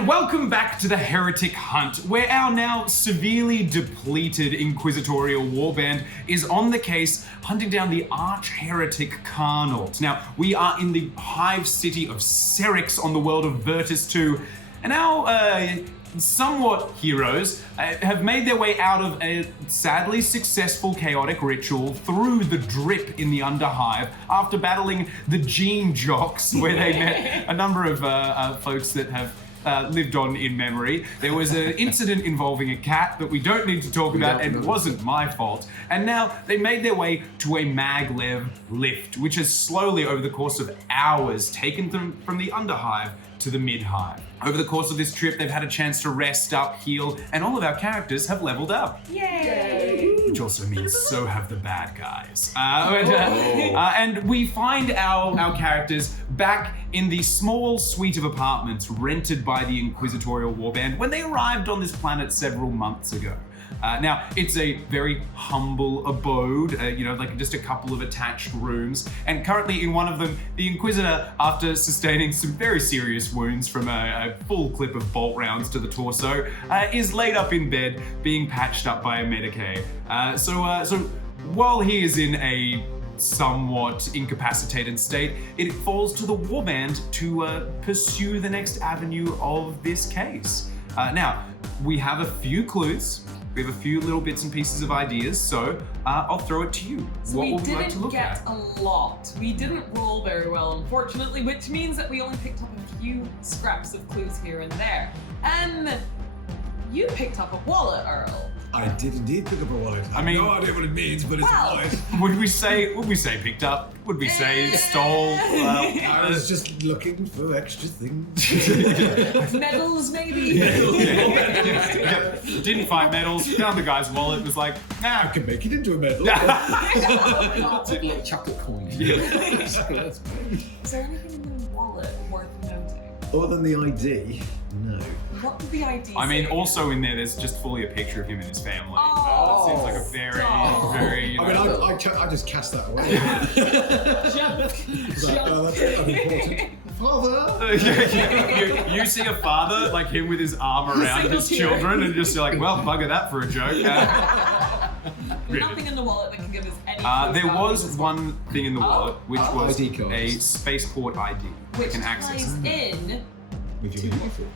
And welcome back to the Heretic Hunt, where our now severely depleted inquisitorial warband is on the case hunting down the arch-heretic Carnot. Now, we are in the hive city of Serix on the world of Virtus 2, and our somewhat heroes have made their way out of a sadly successful chaotic ritual through the drip in the Underhive after battling the Gene Jocks, where they met a number of folks that have lived on in memory. There was an incident involving a cat that we don't need to talk about, and it wasn't my fault. And now they made their way to a maglev lift, which has slowly, over the course of hours, taken them from the Underhive to the Mid Hive. Over the course of this trip, they've had a chance to rest up, heal, and all of our characters have leveled up. Yay! Which also means so have the bad guys. And we find our characters back in the small suite of apartments rented by the Inquisitorial Warband when they arrived on this planet several months ago. Now, it's a very humble abode, like just a couple of attached rooms. And currently in one of them, the Inquisitor, after sustaining some very serious wounds from a full clip of bolt rounds to the torso, is laid up in bed, being patched up by a Medicaid. So while he is in a somewhat incapacitated state, it falls to the Warband to pursue the next avenue of this case. Now, we have a few clues. We have a few little bits and pieces of ideas, so I'll throw it to you. So what we would you like to didn't look get at? a lot. We didn't roll very well, unfortunately, which means that we only picked up a few scraps of clues here and there. You picked up a wallet, Earl. I did indeed pick up a wallet. I have no idea what it means, but it's a wallet. Would we say picked up? Would we say stole? I was just looking for extra things. Medals, maybe? Yeah. Didn't find medals. Found the guy's wallet. Was like, I can make it into a medal. Maybe a chocolate coin. Yeah. So that's fine. Is there anything in the wallet worth noting? Other than the ID, no. What did the ID I mean, say? also in there's just fully a picture of him and his family. Oh, Seems like a very, stop. very. I mean, I just cast that away. That's unimportant. Father! you see a father, like him with his arm around his children, and just like, well, bugger that for a joke. Nothing in the wallet that can give us any clues There about was this one thing in the wallet, which was ID card. a Spaceport ID which can access. ties in. With your uniform.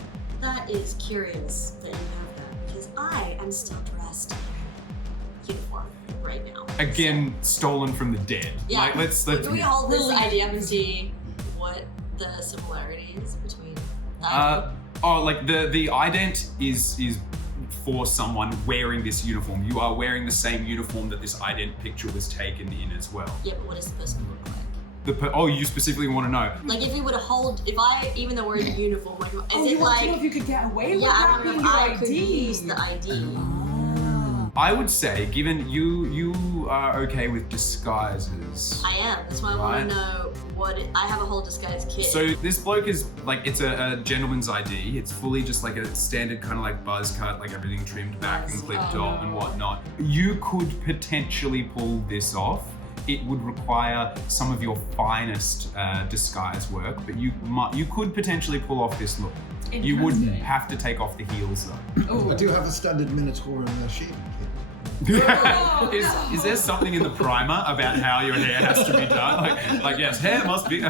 That is curious that you have that, because I am still dressed in uniform right now. Again, stolen from the dead. Yeah. Like, let's Can we hold this Really? idea up and see what the similarity is between that? like the ident is for someone wearing this uniform. You are wearing the same uniform that this ident picture was taken in as well. Yeah, but what does the person look like? You specifically want to know? Like if you were to hold, even though we're in uniform, like, is Oh, it you want to like? know if you could get away with Yeah, I that don't know being if your I could ID. use the ID. I would say, given you are okay with disguises. I am. That's why I want to know I have a whole disguise kit. So this bloke is like, it's a gentleman's ID. It's fully just like a standard kind of like buzz cut, like everything trimmed back and clipped off and whatnot. You could potentially pull this off. It would require some of your finest disguise work, but you could potentially pull off this look. You would have to take off the heels though. I do have a standard Minotaur and a shield kit. Is there something in the primer about how your hair has to be done? Like yes, hair must be.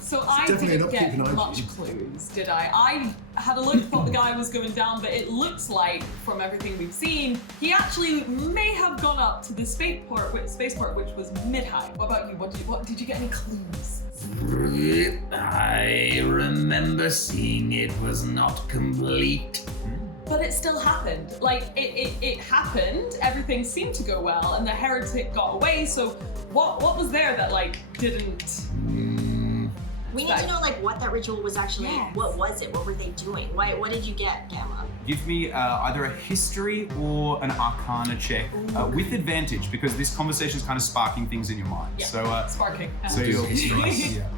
So I definitely didn't an get upkeep in much IG. clues, did I? I had a look, thought the guy was going down, but it looks like, from everything we've seen, he actually may have gone up to the spaceport, which was Mid Hive. What about you? What did you get any clues? I remember seeing it was not complete. But it still happened. Like, it happened, everything seemed to go well, and the heretic got away, so what was there that, like, didn't... We need to know like what that ritual was actually. Yes. What was it? What were they doing? What did you get, Gamma? Give me either a history or an arcana check with advantage, because this conversation is kind of sparking things in your mind. Yeah. So, Sparking. so you'll yeah.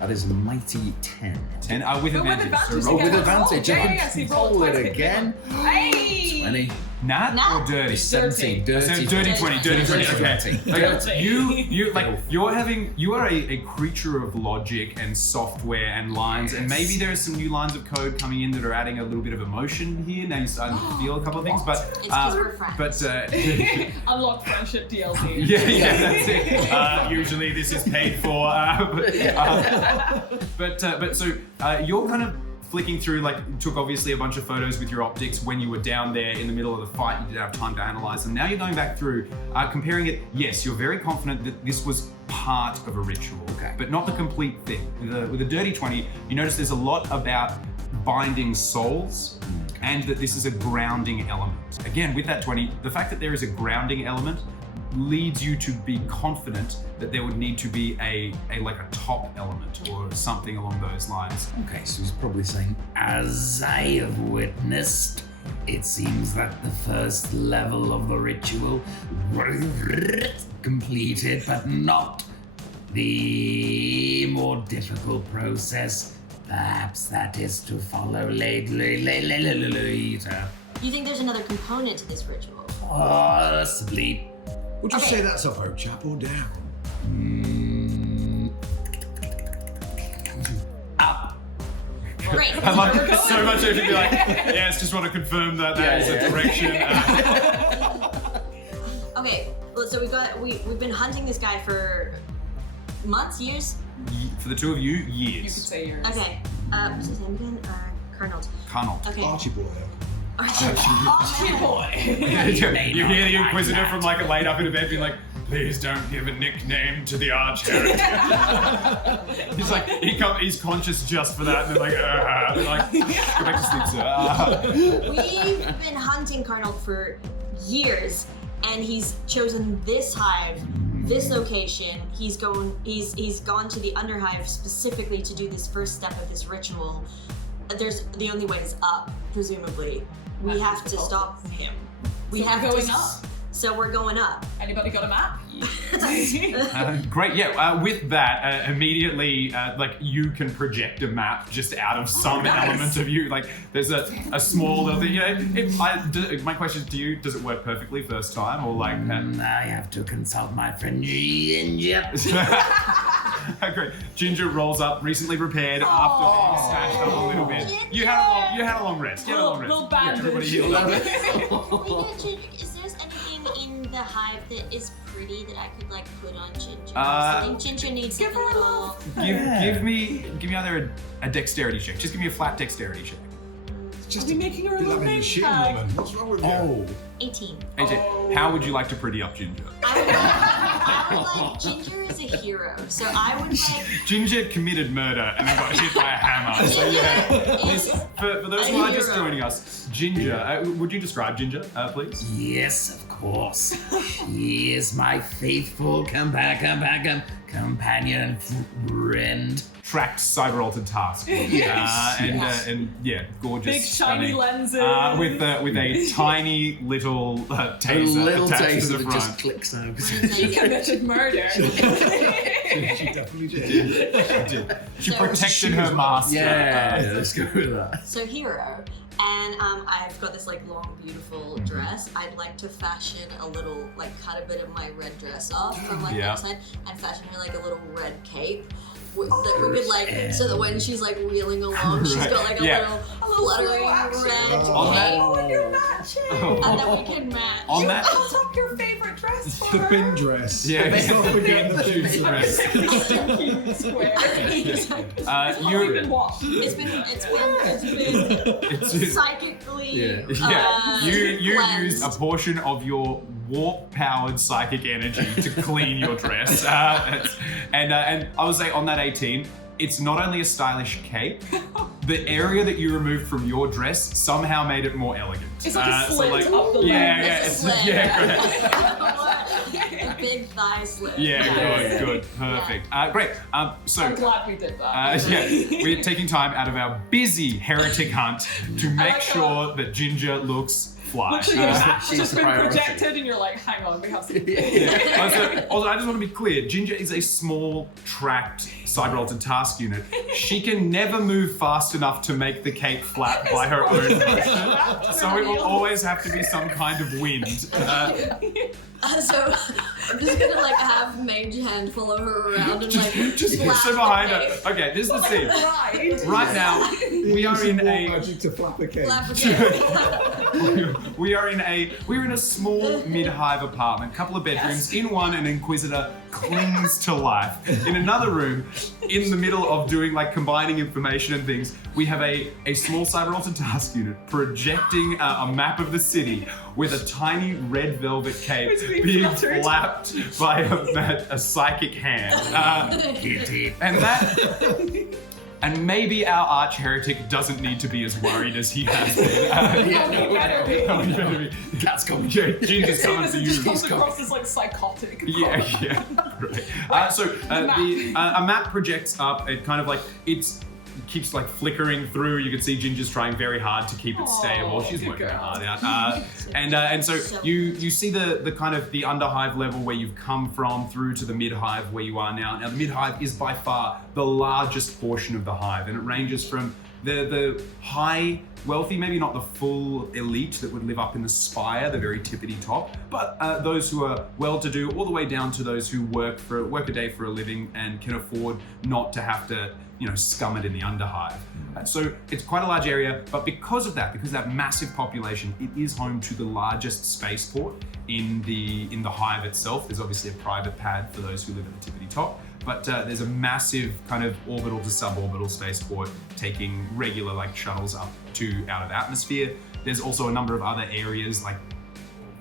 That is a mighty 10. And with But with advantage. advantage, Roll you with get that roll. advantage. Yeah, so you roll Roll it twice, again. Hey! 20. Nat Nat. or dirty? 17. Dirty. Dirty 20. Okay. Dirty. You are a creature of logic and software and lines, and maybe there are some new lines of code coming in that are adding a little bit of emotion here. Now you're starting to feel a couple of things, but It's because we're friends. Unlocked friendship DLC. yeah, that's it. Usually this is paid for, so you're kind of flicking through, like, took obviously a bunch of photos with your optics when you were down there in the middle of the fight. You didn't have time to analyze them. Now you're going back through, comparing it. Yes, you're very confident that this was part of a ritual, but not the complete thing. With a dirty 20, you notice there's a lot about binding souls, and that this is a grounding element. Again, with that 20, the fact that there is a grounding element leads you to be confident that there would need to be a top element or something along those lines. Okay, so he's probably saying, as I have witnessed, it seems that the first level of the ritual completed, but not the more difficult process. Perhaps that is to follow later. You think there's another component to this ritual? Possibly. Would you say that's up, chap, or down? Up. Great. I love it so much I should be like, yes, just want to confirm that is a direction. Okay, well, so we've been hunting this guy for months, years? For the two of you, You could years. say yours. Okay. What's his name again? Carnold. Carnold. Okay. Archie boy. Archie boy. You hear the Inquisitor from like laid up in a bed being like, please don't give a nickname to the Arch-Heretic. He's like, he's conscious just for that, and they're like, go back to sleep, sir. We've been hunting Carnold for years, and he's chosen this hive, this location. He's gone to the Underhive specifically to do this first step of this ritual. The only way is up, presumably. We have to stop him. We're going up. So we're going up. Anybody got a map? Great, yeah. With that, immediately, like you can project a map just out of some element of you. Like there's a small little thing. You know, my question is to you: does it work perfectly first time, or like? I have to consult my friend Ginger. Great. Ginger rolls up, recently repaired after being smashed up a little bit. You had a long rest. Little bandage. Everybody healed up. Is there anything in the hive that is pretty that I could like put on Ginger? I think Ginger needs like a little. Give me either a dexterity check. Just give me a flat dexterity check. Just Are we making her a little name machine tag? woman. What's wrong with you? 18. AJ, how would you like to pretty up Ginger? I would like Ginger is a hero, so I would like. Ginger committed murder and then got hit by a hammer. So for those who are just joining us, Ginger, would you describe Ginger, please? Yes, of course. She is my faithful companion and friend. Tracked cyber-altered task. And gorgeous. Big shiny stunning. lenses. With a tiny little taser Little attached to taser the that front. just clicks out. She committed murder. She definitely did. She So- protected her master. Yeah, let's go with that. So hero, and I've got this like long, beautiful dress. I'd like to fashion a little, like cut a bit of my red dress off from like Yeah. the side, and fashion her like a little red cape. That we could like, so that when she's like wheeling along, she's got like a Yeah. little fluttering red On that- cape, Oh, and you're matching. and then we can match. On that, Built up your favorite dress for The her. bin dress. Yeah. Let's not forget the bin dress. Cute square. you Even washed. It's been psychically. you cleansed. used a portion of your warp-powered psychic energy to clean your dress, and I would say on that 18, it's not only a stylish cape, the area that you removed from your dress somehow made it more elegant. It's like a slit up the It's a slit. great. A big thigh slit. Yeah, good, perfect. Great. So. I'm glad we did that. We're taking time out of our busy heretic hunt to make like sure that Ginger looks fly. Literally, your map's she's just the been priority. projected, and you're like, hang on, we have some. Also, I just want to be clear, Ginger is a small, tracked, cyber-altered task unit. She can never move fast enough to make the cake flap by her own motion, so it will always have to be some kind of wind. So I'm just gonna like have Mage Hand follow her around and like Just flap so the behind her. cake. Okay, this is the scene. Right. Right now, we are in a magic to flap a cake. Flap the cake. we're in a small mid-hive apartment, couple of bedrooms. In one, an Inquisitor clings to life. In another room, in the middle of doing like combining information and things, we have a small cyber-altered task unit projecting a map of the city with a tiny red velvet cape It's being being fluttered. flapped by a psychic hand. And that. And maybe our arch heretic doesn't need to be as worried as he has been. You better be. Oh, you better be. That's coming. Yeah, Ginger's coming Seamus for just you. comes across as like psychotic. Yeah. Right. A map projects up. It kind of like it keeps like flickering through. You can see Ginger's trying very hard to keep it stable. She's good working girl. hard out. And so you see the kind of the underhive level where you've come from through to the mid-hive where you are now. Now the mid-hive is by far the largest portion of the hive, and it ranges from the high wealthy, maybe not the full elite that would live up in the spire, the very tippity top, but those who are well-to-do, all the way down to those who work a day for a living and can afford not to have to, scum it in the underhive. So it's quite a large area, but because of that massive population, it is home to the largest spaceport in the hive itself. There's obviously a private pad for those who live at the tippity top. But there's a massive kind of orbital to suborbital spaceport taking regular shuttles up to out of atmosphere. There's also a number of other areas like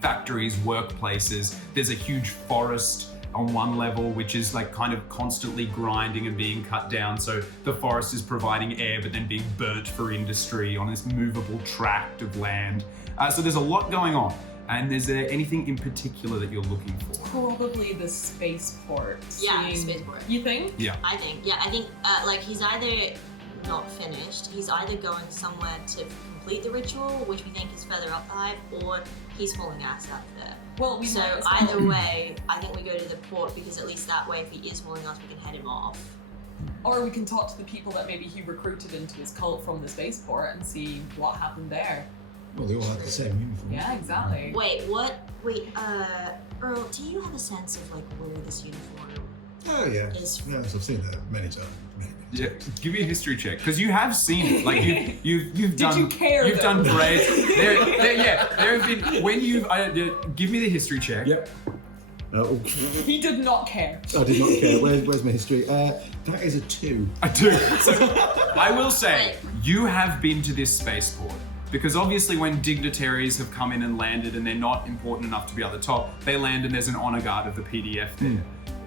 factories, workplaces. There's a huge forest on one level, which is kind of constantly grinding and being cut down. So the forest is providing air, but then being burnt for industry on this movable tract of land. So there's a lot going on. And is there anything in particular that you're looking for? Probably the spaceport. Yeah, the spaceport. You think? Yeah. I think he's either not finished, he's either going somewhere to complete the ritual, which we think is further up the hive, or he's hauling ass up there. Well, we So might as well. either way, I think we go to the port, because at least that way, if he is hauling us, we can head him off. Or we can talk to the people that maybe he recruited into his cult from the spaceport and see what happened there. Well, they all had the same uniform. Yeah, exactly. Wait, Earl, do you have a sense of where this uniform Oh yeah. is? Yes, I've seen that many times. Many Yeah, give me a history check because you have seen it. You've done. you care, You've though? done braids. There have been when you've. Give me the history check. Yep. He did not care. I did not care. Where's my history? That is a 2. I do. So I will say you have been to this spaceport. Because obviously when dignitaries have come in and landed and they're not important enough to be at the top, they land and there's an honor guard of the PDF there.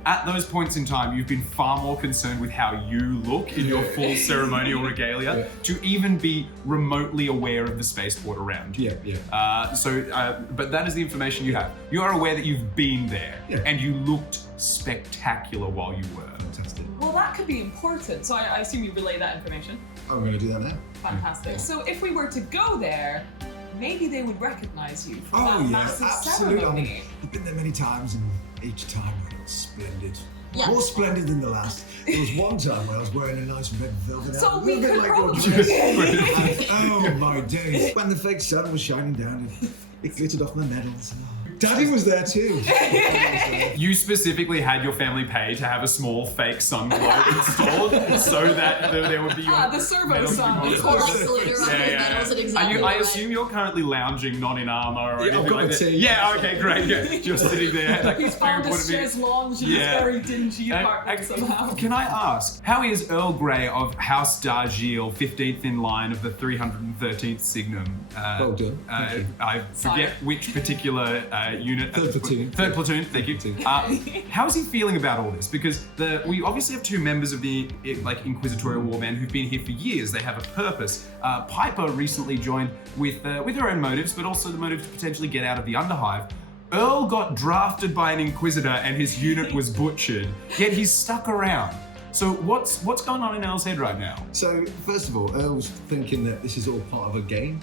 At those points in time, you've been far more concerned with how you look in your full ceremonial regalia to even be remotely aware of the spaceport around you. But that is the information you have. You are aware that you've been there and you looked spectacular while you were. Fantastic. Well, that could be important. So I assume you relay that information. I'm going to do that now. Fantastic. So if we were to go there, maybe they would recognize you from Oh that yeah, massive absolutely. I ceremony. mean, I've been there many times, and each time it's splendid. Yeah. More splendid than the last. There was one time where I was wearing a nice red velvet So outfit, a we little bit could like probably- your dress. And, oh my days! When the fake sun was shining down, it glittered off my medals. Oh. Daddy was there too. You specifically had your family pay to have a small fake sun globe installed so that there would be your the servo medals sun. be Or monitored. glitter on his medals at exactly I right. assume you're currently lounging, not in armor or Yeah, I've anything got like a that. tea. Yeah, okay, great. Yeah, just sitting there. He's found a chaise lounge in this very dingy apartment somehow. Can I ask, how is Earl Grey of House Dargil, 15th in line of the 313th Signum? Well done. Thank you. I forget which particular unit. Third platoon. Third platoon, thank you. How is he feeling about all this? Because we obviously have two members of the Inquisitorial Warband who've been here for years. They have a purpose. Piper recently joined with her own motives, but also the motive to potentially get out of the Underhive. Earl got drafted by an Inquisitor and his unit was butchered, yet he's stuck around. So what's going on in Earl's head right now? So first of all, Earl's thinking that this is all part of a game.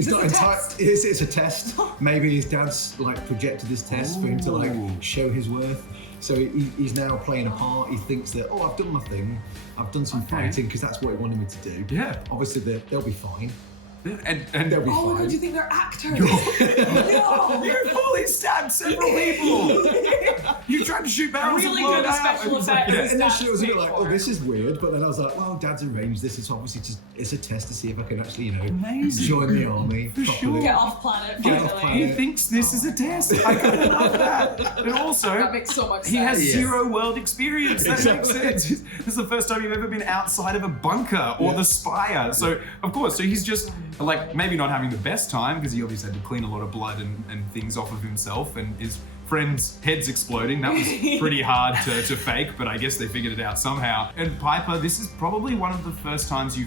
It's not entirely. It's a test. Maybe his dad's like projected this test for him to like show his worth. So he's now playing a part. He thinks that I've done my thing. I've done some fighting because that's what he wanted me to do. Yeah. Obviously they'll be fine. And They'll be Oh my fine. god, you think they're actors? you fully stabbed several people. You tried to shoot barrels Really and blow good it out. special It was like, effects. Yeah, initially I was a bit like, straightforward. this is weird, but then I was like, well, Dad's arranged this. It's obviously just it's a test to see if I can actually, Amazing. join the army properly. Get off planet, Get finally. off He planet. thinks this is a test. I kind of love that. And also, That makes so much sense. he has zero world experience. That Exactly. makes sense. This is the first time you've ever been outside of a bunker or the spire. So, of course, he's just like maybe not having the best time because he obviously had to clean a lot of blood and things off of himself and his friend's head's exploding. That was pretty hard to fake, but I guess they figured it out somehow. And Piper, this is probably one of the first times you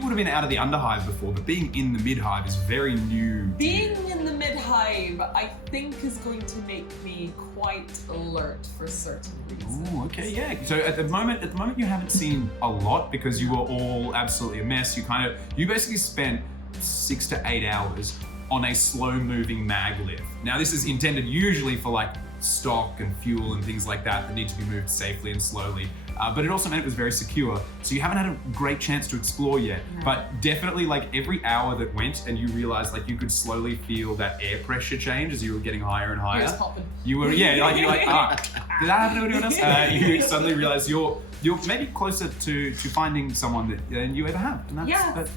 would have been out of the Underhive before, but being in the Mid Hive is very new. Being in the Mid Hive, I think, is going to make me quite alert for certain reasons. Oh, okay, yeah. So at the moment you haven't seen a lot because you were all absolutely a mess. You basically spent 6 to 8 hours on a slow-moving mag lift. Now this is intended usually for like stock and fuel and things like that need to be moved safely and slowly. But it also meant it was very secure. So you haven't had a great chance to explore yet. No. But definitely like every hour that went and you realized like you could slowly feel that air pressure change as you were getting higher and higher. Ears popping. You were, you're like, did that happen to anyone else? You suddenly realize you're maybe closer to finding someone than you ever have. And that's,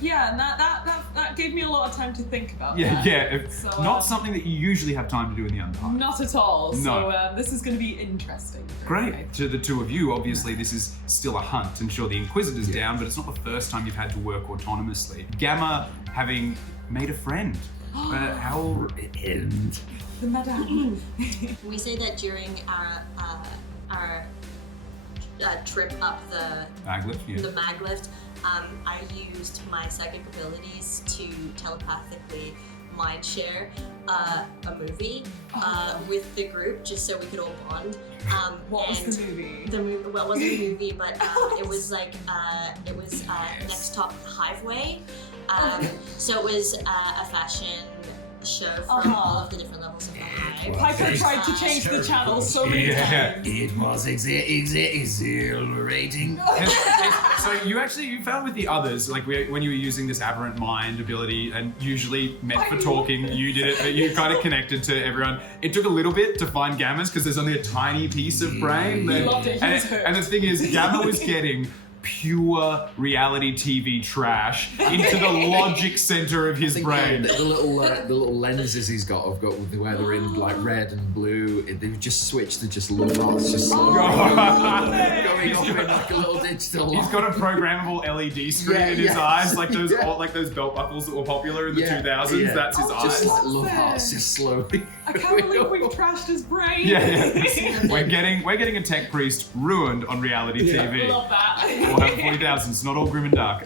Yeah, and that gave me a lot of time to think about yeah, that. yeah. So, Not something that you usually have time to do in the Underhive. Not at all. No. So this is going to be interesting. Great. To the two of you, obviously this is still a hunt, and sure the Inquisitor's down, but it's not the first time you've had to work autonomously. Gamma having made a friend. How And The madame. We say that during our trip up the bag lift? Yeah. mag lift, I used my psychic abilities to telepathically mind share a movie with the group, just so we could all bond. What was and the movie? The movie, well, it wasn't a movie, but it was like Next Top Hiveway. So it was a fashion show from all of the different levels of the hive. Piper tried to change the channel so many Yeah. times. it was exhilarating. So you found with the others, like when you were using this aberrant mind ability, and usually meant for talking, you did it, but you kind of connected to everyone. It took a little bit to find Gamma's because there's only a tiny piece of brain. He loved it, he was hooked. And the thing is, Gamma was getting pure reality TV trash into the logic center of his brain. The little lenses he's got, with where they're in like red and blue, they've just switched to just little dots, just going up in like a little digital. He's got a programmable LED screen in his eyes, like those belt buckles that were popular in the 2000s. Yeah. That's his Just eyes. like little hearts, just slowly. I can't believe we've trashed his brain. Yeah. We're getting a tech priest ruined on reality TV. Love that. Warhammer 40,000. It's not all grim and dark.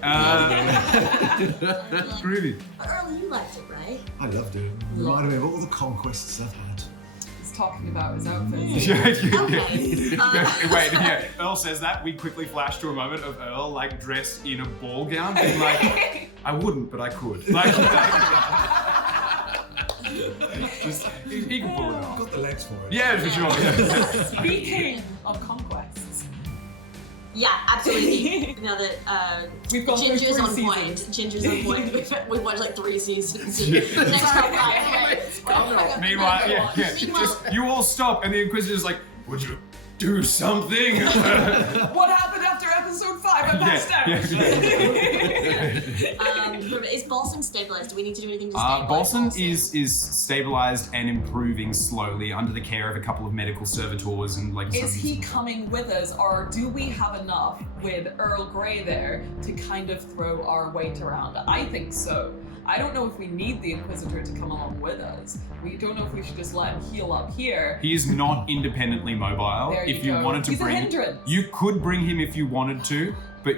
Groovy. Earl, you liked it, right? I loved it. Reminded me of all the conquests I've had. He's talking about his outfit. Wait, yeah. Earl says that. We quickly flash to a moment of Earl like dressed in a ball gown, being like, I wouldn't, but I could. Like, just he can pull it I've off. got the legs for it. Yeah, for sure. Yeah. Speaking of conquests, Yeah, absolutely. Now that we've gone through Ginger's 3 on seasons. point. Ginger's on point. We've watched like 3 seasons. Next time, Meanwhile, yeah. Meanwhile- Just, you all stop, and the Inquisitor's like, would you do something? What happened after episode 5? I passed out. Is Balsam stabilized? Do we need to do anything to stabilize Balsam is stabilized and improving slowly under the care of a couple of medical servitors and like. Is he coming with us, or do we have enough with Earl Grey there to kind of throw our weight around? I think so. I don't know if we need the Inquisitor to come along with us. We don't know if we should just let him heal up here. He is not independently mobile. There If you you go. wanted to He's a bring, hindrance. you could bring him if you wanted to, but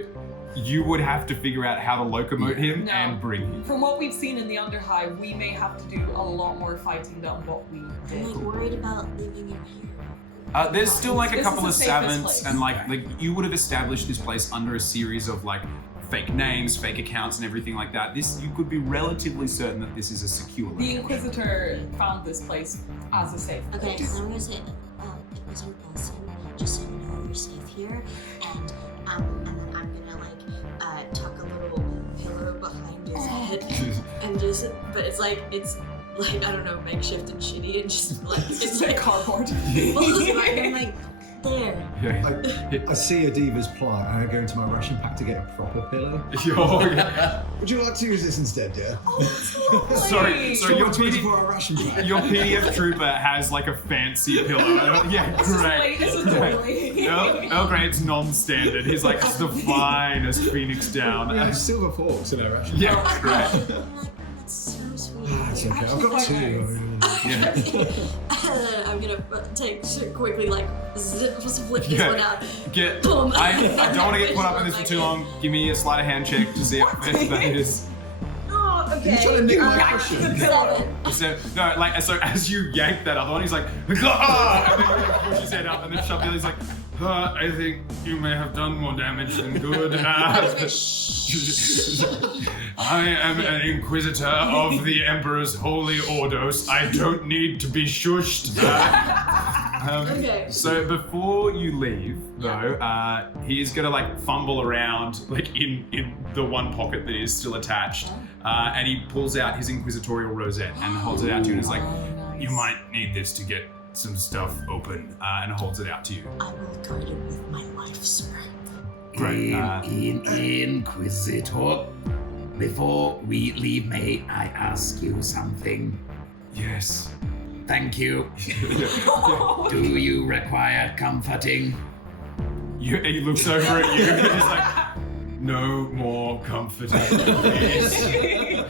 you would have to figure out how to locomote him No. and bring him. From what we've seen in the Underhive, we may have to do a lot more fighting than what we I'm did. like worried about leaving him here. There's still like a This couple of is the safest savants, place. and like you would have established this place under a series of like fake names, fake accounts, and everything like that. You could be relatively certain that this is a secure The location. Inquisitor found this place as a safe Okay, place. so I'm gonna say, Inquisitor Nelson, just so you know you're safe here, and then I'm gonna like tuck a little pillow behind his head, and but it's like I don't know, makeshift and shitty, and just like it's like cardboard. I'm like there. Yeah. I see a diva's plight and I go into my ration pack to get a proper pillow. Oh, yeah. Would you like to use this instead, yeah? Sorry, your 24-hour ration pack. Your PDF trooper has like a fancy pillow. Yeah, great. This is totally. Oh, great, it's non-standard. He's like, it's the finest Phoenix down. We have silver forks in our ration Yeah, I'm great. like, that's so sweet. It's okay. I've got Actually two. I'm gonna quickly like flip this Yeah. one out. Boom. I don't want to get caught up in this for too long. Give me a sleight of hand check to see how fast that is. Oh, okay. You trying to nick my Back question? to the pillow. So as you yank that other one, he's like, ah! And then he pushes his head up, and then Shabilly's like, I think you may have done more damage than good. I am an Inquisitor of the Emperor's Holy Ordos. I don't need to be shushed. Okay. So before you leave, though, he's gonna like fumble around like in the one pocket that is still attached, and he pulls out his inquisitorial rosette and holds it out to you and is like, "You might need this to get some stuff open," and holds it out to you. I will guard it with my life, sir. Great. Inquisitor, before we leave, may I ask you something? Yes. Thank you. Do you require comforting? He looks over at you and he's like, "No more comforting, please."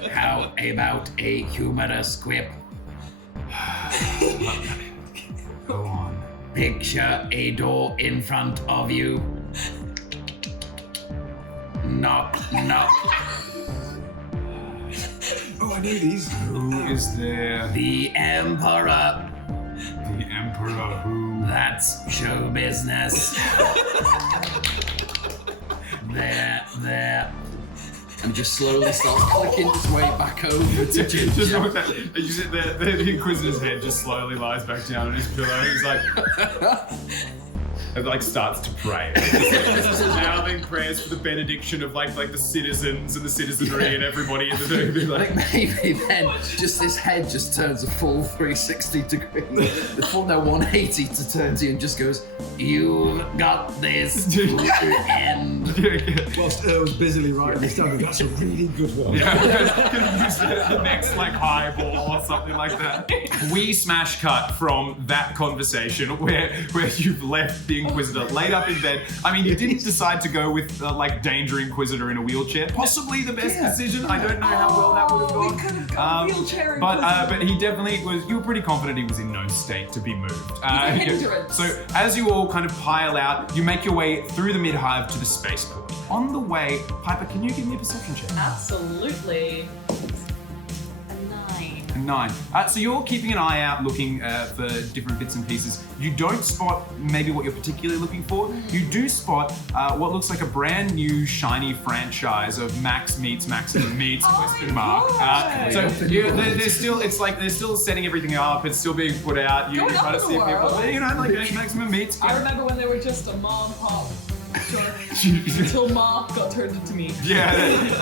How about a humorous quip? Go on. Picture a door in front of you. Knock, knock. Oh, I knew these. Who is there? The Emperor. The Emperor who? That's show business. There. And just slowly starts clicking his way back over to Ginger. Just like that. You see the Inquisitor's head just slowly lies back down on his pillow. He's like, and like starts to pray. Just mouthing prayers for the benediction of like the citizens and the citizenry and everybody in the I like. think maybe then just this head just turns a full 360 degree, the full 180 to turn to you and just goes, you've got this to end. Whilst was busily writing this down, that's a really good one. Yeah, use the next like highball or something like that. We smash cut from that conversation where you've left the Inquisitor laid up in bed. I mean, you didn't decide to go with like Danger Inquisitor in a wheelchair. Possibly the best decision. I don't know how well that would have gone. We could have gone wheelchair Inquisitor. But he definitely was. You were pretty confident he was in no state to be moved. a hindrance. So as you all kind of pile out, you make your way through the Mid Hive to the Spaceport. On the way, Piper, can you give me a perception check? Absolutely. A 9. 9. So you're keeping an eye out, looking for different bits and pieces. You don't spot maybe what you're particularly looking for. You do spot what looks like a brand new shiny franchise of Max Meets Maximum Meets ? God. They're still setting everything up. It's still being put out. You Going try up to in see the people. world. Like Maximum Meets. I remember when they were just a mom pop until Ma got turned into me. Yeah,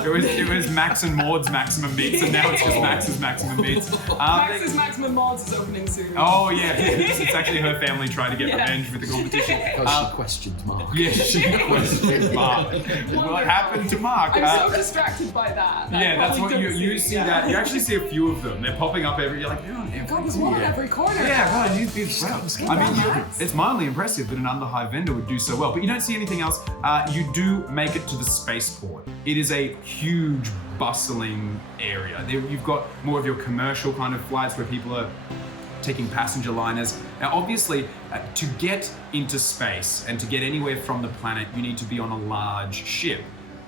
it was Max and Maud's Maximum Meets, and now it's just Max's Maximum Meets. Max's Maximum Mods is opening soon. Oh yeah, it's actually her family trying to get revenge for the competition. because she questioned Mark. Yeah, she questioned Mark. What happened to Mark? I'm so distracted by that. Yeah, that's what you see. That you actually see a few of them. They're popping up every. You're like, God, there's one in every corner. Yeah, right. It's mildly impressive that an Underhive vendor would do so well, but you don't see anything else. You do make it to the spaceport. It is a huge, bustling area. You've got more of your commercial kind of flights where people are taking passenger liners. Now, obviously, to get into space and to get anywhere from the planet, you need to be on a large ship.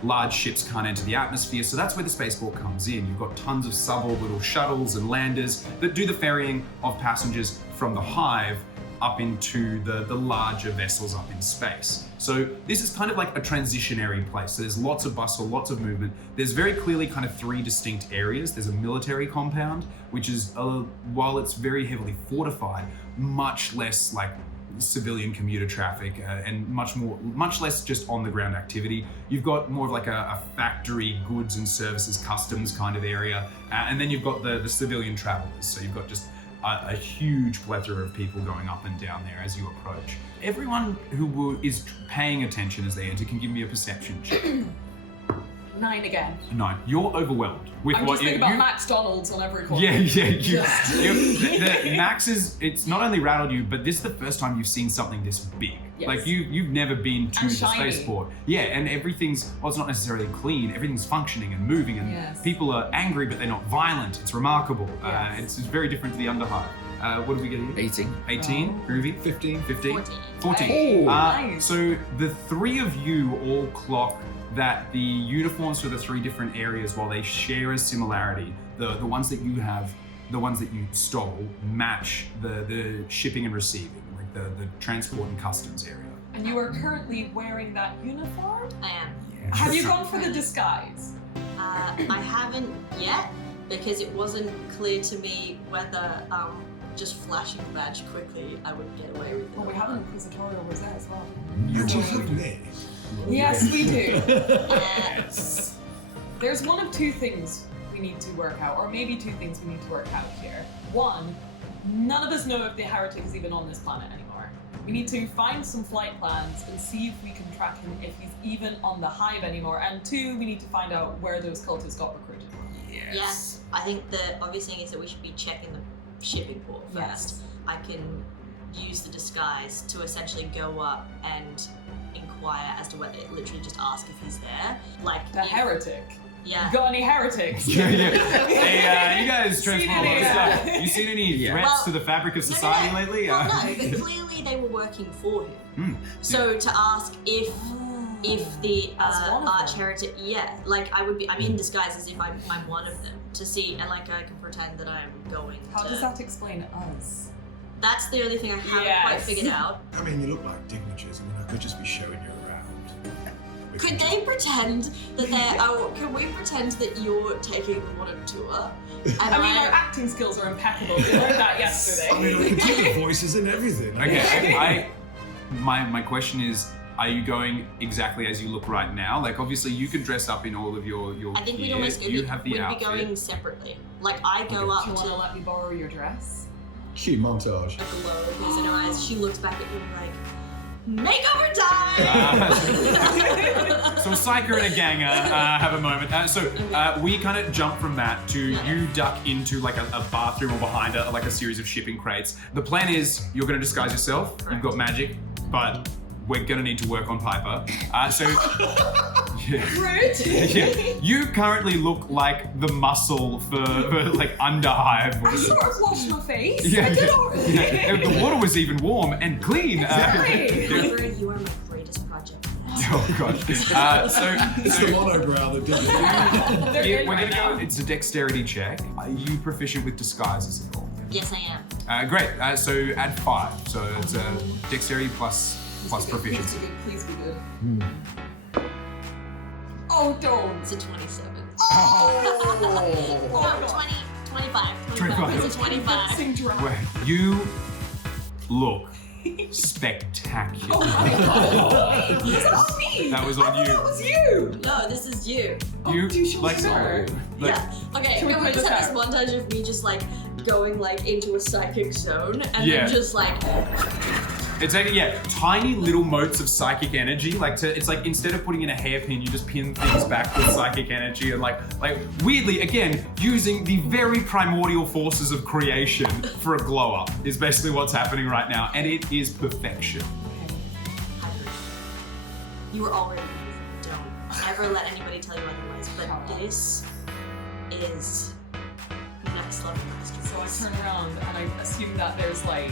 Large ships can't enter the atmosphere, so that's where the spaceport comes in. You've got tons of suborbital shuttles and landers that do the ferrying of passengers from the Hive up into the larger vessels up in space. So this is kind of like a transitionary place. So there's lots of bustle, lots of movement. There's very clearly kind of 3 distinct areas. There's a military compound, which is, while it's very heavily fortified, much less like civilian commuter traffic and much less just on the ground activity. You've got more of like a factory goods and services customs kind of area, and then you've got the civilian travelers. So you've got just a huge plethora of people going up and down there as you approach. Everyone who is paying attention as they enter can give me a perception check. 9 again. 9. You're overwhelmed with I'm what just thinking about Max Donalds on every corner. The Max it's not only rattled you, but this is the first time you've seen something this big. Yes. Like you've never been to And the shiny. spaceport. Yeah, and everything's, well, it's not necessarily clean. Everything's functioning and moving, and Yes. people are angry, but they're not violent. It's remarkable. Yes. It's very different to the Underhive. What did we get here? 18. 18. Groovy. 15. 15. 14. 14. Nice. So the 3 of you all clock that the uniforms for the 3 different areas, while they share a similarity, the ones that you have, the ones that you stole, match the shipping and receiving, like the transport and customs area. And you are currently wearing that uniform? I am. Have you gone for the disguise? I haven't yet because it wasn't clear to me whether just flashing the badge quickly I would get away with it. Well, we have an Inquisitorial Rosette as well. You do have me. Yes, we do. Yes. There's one of 2 things we need to work out, or maybe 2 things we need to work out here. 1, none of us know if the Heretic is even on this planet anymore. We need to find some flight plans and see if we can track him if he's even on the Hive anymore. And 2, we need to find out where those cultists got recruited. Yes. I think the obvious thing is that we should be checking the shipping port first. Yes. I can use the disguise to essentially go up and inquire as to whether, literally just ask if he's there. Like The if- Heretic. Yeah. You got any heretics? Hey, you guys Seen transform a lot of any, stuff. You seen any threats Well, to the fabric of No, society no, no. lately? Well, no, but clearly they were working for him. So to ask if the As one of arch them. heretic, yeah, like I'm in disguise as if I'm one of them to see, and like I can pretend that I'm going. How to, does that explain us? That's the only thing I haven't quite Yes. figured out. I mean, you look like dignitaries. I mean, I could just be showing you around. Could they pretend that they're? Oh, can we pretend that you're taking them on a tour? And I mean, our acting skills are impeccable. We learned that yesterday. I mean, I can do the voices and everything. Okay, my question is, are you going exactly as you look right now? Like, obviously, you could dress up in all of your I think we'd gear. almost You have the we'd outfit. be going separately. Like I go Do up you to want to let me borrow your dress? Cue montage. the glow because in her eyes she looks back at me like, makeover time! So Psyker and a ganger have a moment. We kind of jump from that to you duck into like a bathroom or behind like a series of shipping crates. The plan is you're going to disguise yourself. You've got magic, but we're going to need to work on Piper. Rude. Yeah. You currently look like the muscle for like Underhive. I sort of washed my face. Yeah, I did already. yeah. The water was even warm and clean. Exactly. Piper, you are my greatest project. Oh gosh. It's the monobrow that does it. They're in we're right gonna go. now. It's a dexterity check. Are you proficient with disguises at all? Yes, I am. Great. So add 5. So it's dexterity plus proficiency. Please be good. Oh, don't. It's a 27. Oh, No, 25. 25. It's a 25. Sing drama. Well, you look spectacular. Oh my god. Was that on me? That was on I thought you. That was you. No, this is you. You should like sure. Yeah. Okay, Should we can we play just this have this out? montage of me just like going like into a psychic zone and Yeah. then just like It's like, tiny little motes of psychic energy. It's like instead of putting in a hairpin, you just pin things back with psychic energy and like weirdly, again, using the very primordial forces of creation for a glow up is basically what's happening right now, and it is perfection. you were already amazing. Don't ever let anybody tell you otherwise. But this is next level masterpiece. So I turn around and I assume that there's like,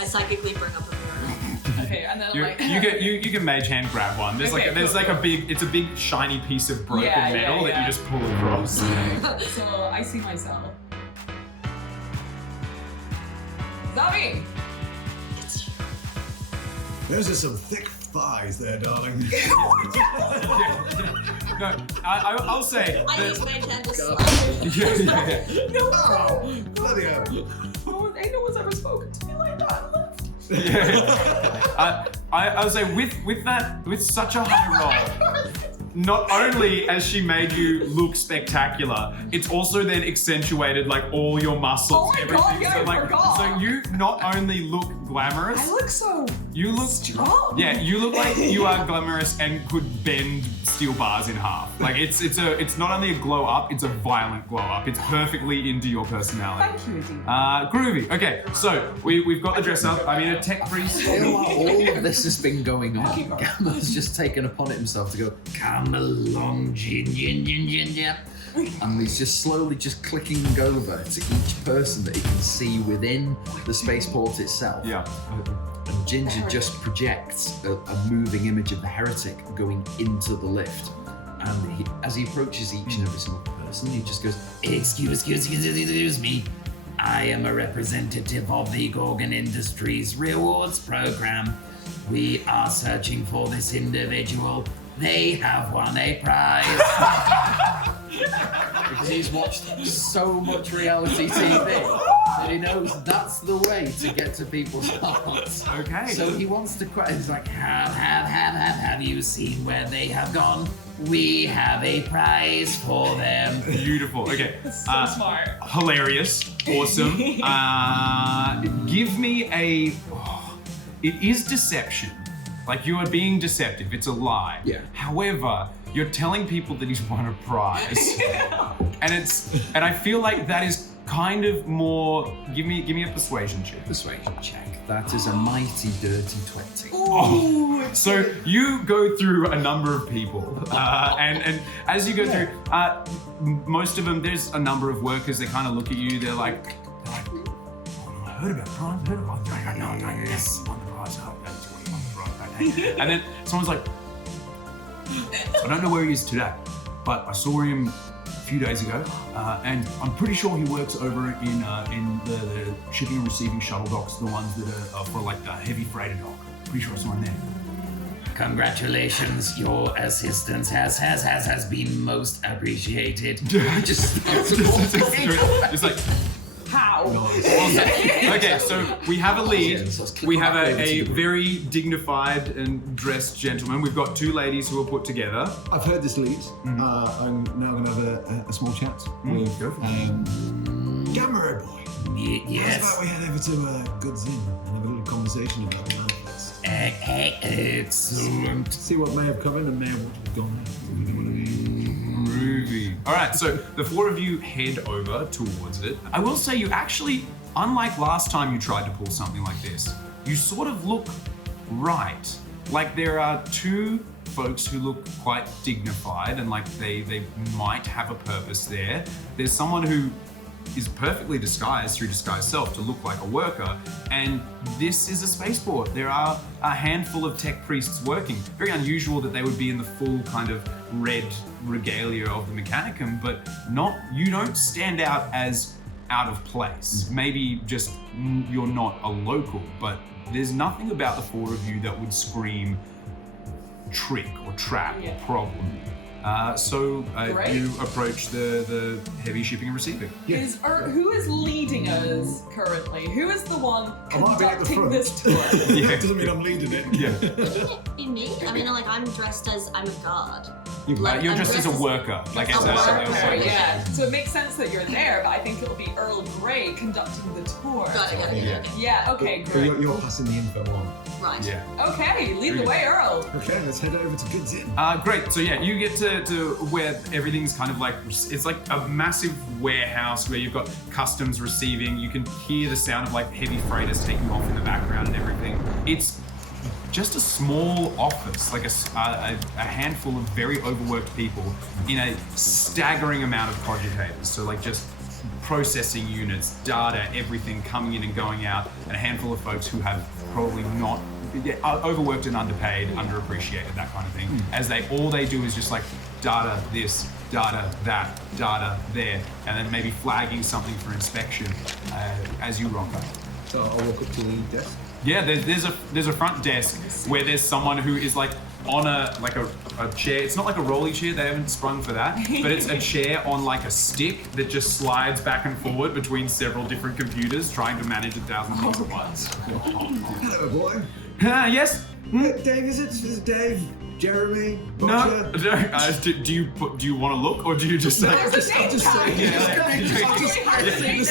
I psychically bring up a mirror. okay, and then I'm You, like, you can mage hand grab one. There's Okay, there's cool, like a big, it's a big shiny piece of broken Yeah, metal that yeah. you just pull across. So I see myself. Is that me? It's Those are some thick thighs there, darling. No, I'll say. I that- use my hand to slap. yeah. Oh, bloody hell. Ain't no one's ever spoken to me like that. Yeah. I would say with such a high roll, not only has she made you look spectacular, it's also then accentuated like all your muscles, Oh my everything. God, yeah, so I like, forgot. so you not only look glamorous, I look so you look strong. Yeah, you look like you are glamorous and could bend steel bars in half. Like it's not only a glow up, it's a violent glow up. It's perfectly into your personality. Thank you, Ende. Groovy. Okay, so we've got the dress up. I mean, a tech priest. All of this has been going on. Gamma's just taken upon it himself to go, come along, Jin. And he's just slowly just clicking over to each person that he can see within the spaceport itself. Yeah. And Ginger just projects a moving image of the heretic going into the lift. And as he approaches each and every single person, he just goes, excuse me. I am a representative of the Gorgon Industries rewards program. We are searching for this individual. They have won a prize. Because he's watched so much reality TV that he knows that's the way to get to people's hearts. Okay. So he wants to quite. He's like, have you seen where they have gone? We have a prize for them. Beautiful. Okay. So smart. Hilarious. Awesome. Give me a. It is deception. Like you are being deceptive. It's a lie. Yeah. However, you're telling people that he's won a prize, and I feel like that is kind of more. Give me a persuasion check. Persuasion check. That is a mighty dirty 20. Oh, so you go through a number of people, and as you go through, most of them, there's a number of workers. They kind of look at you. They're like, oh, I heard about Prime. Yes, won the prize. And then someone's like, I don't know where he is today, but I saw him a few days ago, and I'm pretty sure he works over in the shipping and receiving shuttle docks, the ones that are for like the heavy freighter dock. Pretty sure I saw him there. Congratulations, your assistance has been most appreciated. It's like, How? okay, so we have a lead. So let's click We on have that over to a you. very dignified and dressed gentleman. We've got two ladies who are put together. I've heard this lead. I'm now going to have a small chat with Go for it. Gamma Boy. Yes. How about we head over to Goods Inn and have a little conversation about the manifest? Excellent. See what may have come in and may have gone out. Groovy. All right, so the four of you head over towards it. I will say you actually, unlike last time you tried to pull something like this, you sort of look right. Like there are two folks who look quite dignified and like they might have a purpose there. There's someone who is perfectly disguised through disguised self to look like a worker, and this is a spaceport. There are a handful of tech priests working. Very unusual that they would be in the full kind of red regalia of the Mechanicum, but you don't stand out as out of place. Maybe just you're not a local, but there's nothing about the four of you that would scream trick or trap or problem. So Great. you approach the heavy shipping and receiving. Who is leading us currently? Who is the one I might be at the conducting front. this tour? Yeah. Doesn't mean I'm leading it. Yeah. Be me? I mean, like I'm dressed as I'm a god. You're I'm just as a dressed worker. Like a as worker, Yeah. So it makes sense that you're there, but I think it'll be Earl Grey conducting the tour. Got it. Yeah. Okay. Yeah. Okay. So Great. you're passing the info on. Right. Yeah. Okay. Lead the way, Earl. Okay, let's head over to Goods Inn. Great. So yeah, you get to where everything's kind of like, it's like a massive warehouse where you've got customs receiving. You can hear the sound of like heavy freighters taking off in the background and everything. It's just a small office, like a handful of very overworked people in a staggering amount of cogitators. So like just processing units, data, everything coming in and going out, and a handful of folks who have probably not overworked and underpaid, underappreciated, that kind of thing. As all they do is just like data this, data that, data there, and then maybe flagging something for inspection as you rock up. So I'll walk up to the desk. Yeah, there's a front desk where there's someone who is like on a chair. It's not like a rolly chair, they haven't sprung for that, but it's a chair on like a stick that just slides back and forward between several different computers trying to manage 1,000 things at once. Hello, boy. Yes? Dave, is it Dave? Jeremy? No. Do you want to look, or do you just say? I'm just saying. This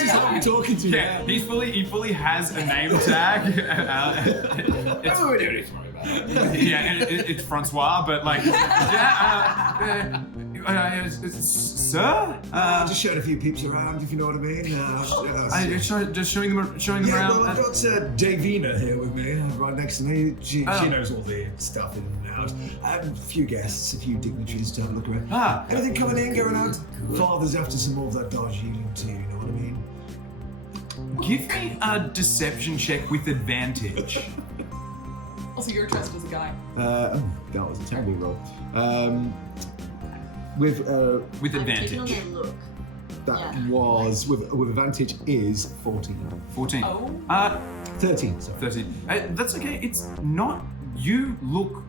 is how I'm talking to you. Yeah, he fully has a name tag. It's Francois, but like, sir. Just showing a few peeps around, if you know what I mean. Just showing them Yeah, around. well, I've got Davina here with me, right next to me. She knows all the stuff in and out. A few guests, a few dignitaries to have a look around. Anything coming in, going out? Father's after some more of that Darjeeling too, you know what I mean? Give me a deception check with advantage. Also, you're dressed as a guy. That was a terrible roll. With Taking advantage. a look. that Yeah. was with advantage is 14. 14. Oh. 13, sorry. 13. That's okay. It's not. You look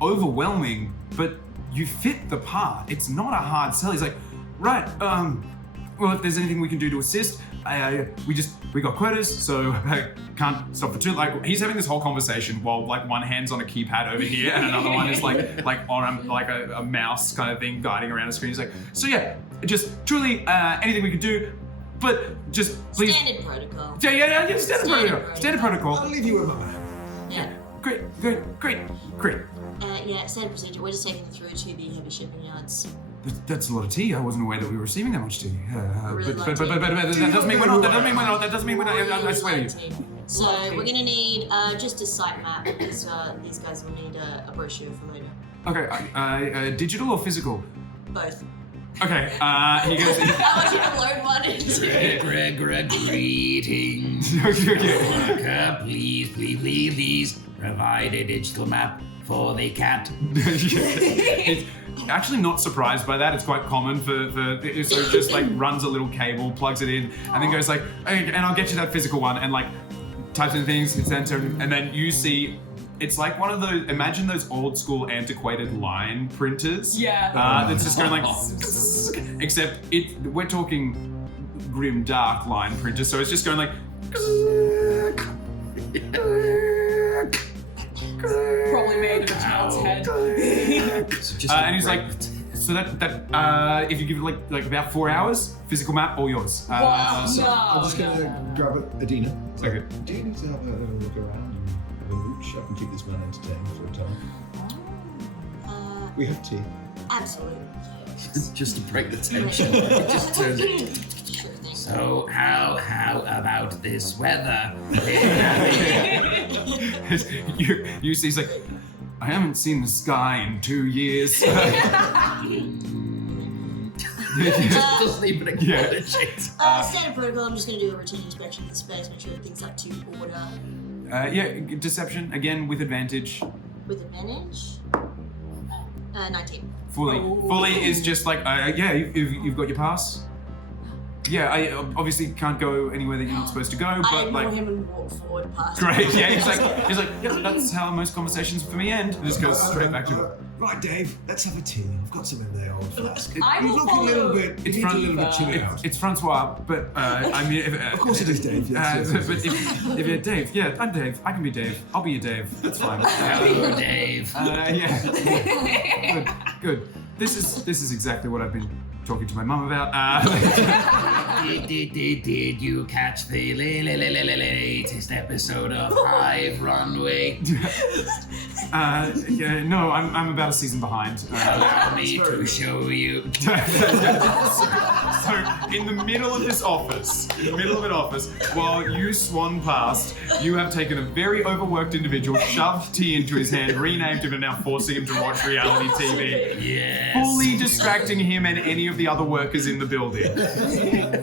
overwhelming, but you fit the part. It's not a hard sell. He's like, right. Well, if there's anything we can do to assist, we got quotas, so I can't stop for too. Like, he's having this whole conversation while like one hand's on a keypad over here and another one is like on a mouse kind of thing guiding around the screen. He's like, so yeah, just truly anything we could do, but just please. Standard protocol. Yeah. Standard protocol. I'll leave you with my man. Yeah. Great. Yeah, standard procedure. We're just taking them through to the heavy shipping yards. That's a lot of tea. I wasn't aware that we were receiving that much tea. Really But like tea. that doesn't mean we're not. That doesn't mean we're not. I swear to you. So we're gonna need just a site map because these guys will need a brochure for later. Okay. Digital or physical? Both. Okay. He goes. How much you can load one into? Greetings. Okay. Veronica, please provide a digital map for the cat. It's actually not surprised by that. It's quite common for so it just like runs a little cable, plugs it in, and then goes like, okay, and I'll get you that physical one, and like types in things, hits enter, and then you see. It's like one of those. Imagine those old school antiquated line printers. Yeah. That's just going like, except we're talking grim dark line printers, so it's just going like. Probably made of a child's head. And he's like, so that if you give it like about 4 hours, physical map, all yours. Wow. So- I'm just going to grab Adina. Okay. Do you need to have a look around and have a mooch? I can keep this man entertained for a time. We have tea. Absolutely. Just to break the tension. Just turn it. Sure thing. So how about this weather? you see, he's like, I haven't seen the sky in 2 years. Doesn't even acknowledge it. Standard protocol. I'm just gonna do a routine inspection of the space, make sure everything's up to order. Yeah, deception again with advantage. With advantage. 19. Fully is just like, yeah, you've got your pass. Yeah, I obviously can't go anywhere that you're not supposed to go, I but ignore like. him and walk forward past. Great, yeah, he's like, yeah, that's how most conversations for me end. It just goes straight back to it. Right, Dave, let's have a tea. I've got some in there, old flask. I You will look a little follow- bit. You need a little bit chilly out. It's Francois, but I mean, if, Of course it is Dave. Yes, yes. but if you're Dave, yeah, I'm Dave. I can be Dave. I'll be your Dave. That's fine. Hello, Dave. Yeah. Good. This is exactly what I've been talking to my mum about. Did you catch the latest episode of Hive Runway? Yeah, no, I'm about a season behind. Allow me to show you. So, in the middle of this office, while you swan past, you have taken a very overworked individual, shoved tea into his hand, renamed him, and now forcing him to watch reality TV. Yes. Fully distracting him and any of the other workers in the building.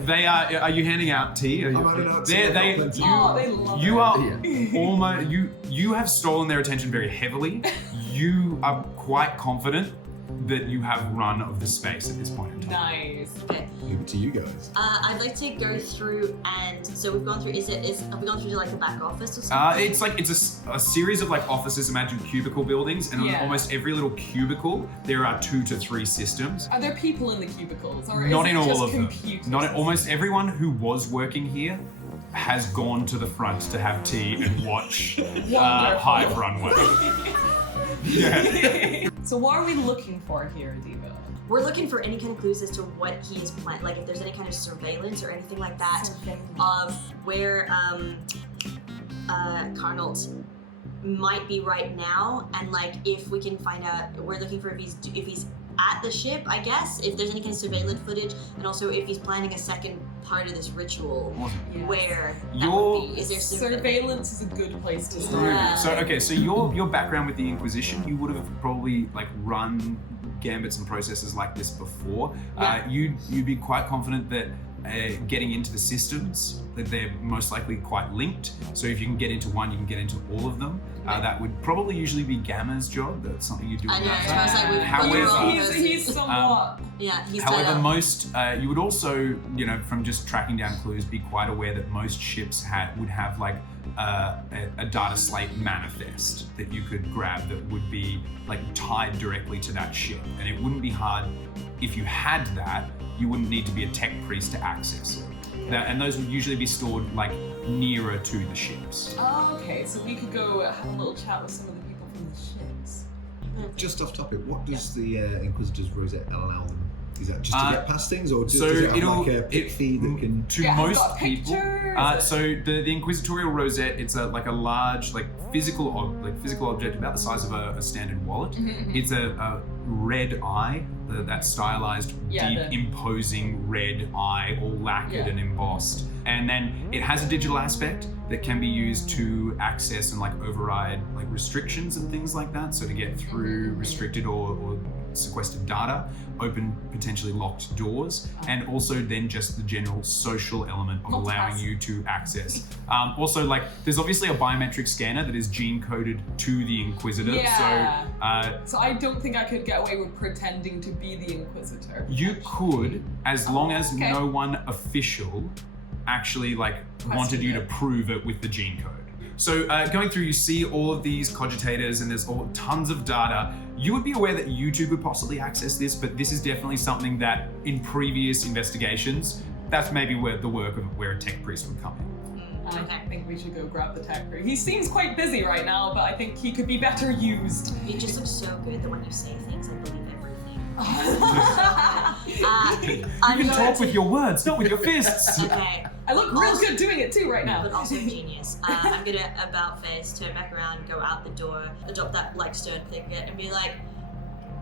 They are you handing out tea? Are you, I'm handing out They're- tea. they, I've got plenty. Oh, they love you it. are almost you have stolen their attention very heavily. You are quite confident that you have run of the space at this point in time. Nice. Okay. Leave it to you guys. I'd like to go through and so we've gone through. Have we gone through to like the back office or something? It's a series of like offices, imagine cubicle buildings, and on Yeah. almost every little cubicle there are 2 to 3 systems. Are there people in the cubicles, or Not is in it all just of them. computers? Not in, almost everyone who was working here has gone to the front to have tea and watch Wonderful. Hive Runway. Yeah. So what are we looking for here, Devo? We're looking for any kind of clues as to what he is planning, like if there's any kind of surveillance or anything like that of where Carnolt might be right now, and like if we can find out, we're looking for if he's at the ship, I guess, if there's any kind of surveillance footage, and also if he's planning a second part of this ritual, Yes. where that Your would be. Is there Surveillance is a good place to start. Yeah. So your background with the Inquisition, you would have probably like run gambits and processes like this before. Yeah. You'd be quite confident that getting into the systems, that they're most likely quite linked. So if you can get into one, you can get into all of them. That would probably usually be Gamma's job. That's something you do. I know, without so I was like, we've However- got the wrong He's somewhat. yeah, he's tied However, up. most you would also, you know, from just tracking down clues, be quite aware that most ships would have like a data slate manifest that you could grab that would be like tied directly to that ship, and it wouldn't be hard if you had that. You wouldn't need to be a tech priest to access it. And those would usually be stored like nearer to the ships. Oh, okay, so we could go have a little chat with some of the people from the ships. Just off topic, what does the Inquisitor's Rosette allow them? Is that just to get past things, or does it have like a pick feed that can? To Yeah, it's most got people, pictures. so the Inquisitorial Rosette, it's a large physical object about the size of a standard wallet. It's a red eye, that stylized, deep, imposing red eye, all lacquered and embossed. And then it has a digital aspect that can be used to access and like override like restrictions and things like that. So to get through restricted or sequestered data, open potentially locked doors, and also then just the general social element of allowing you to access. Also, like there's obviously a biometric scanner that is gene coded to the Inquisitor. Yeah. So I don't think I could get away with pretending to be the Inquisitor. You could, as long as Okay. no one official actually like wanted you to prove it with the gene code. So going through, you see all of these cogitators and there's tons of data. You would be aware that YouTube could possibly access this, but this is definitely something that in previous investigations, that's maybe where the work of where a tech priest would come in. I think we should go grab the tech crew. He seems quite busy right now, but I think he could be better used. You just look so good that when you say things, I believe everything. You can talk with your words, not with your fists. Okay. I look real good doing it too right now. But also genius. I'm gonna about face, turn back around, go out the door, adopt that like stern thicket, and be like,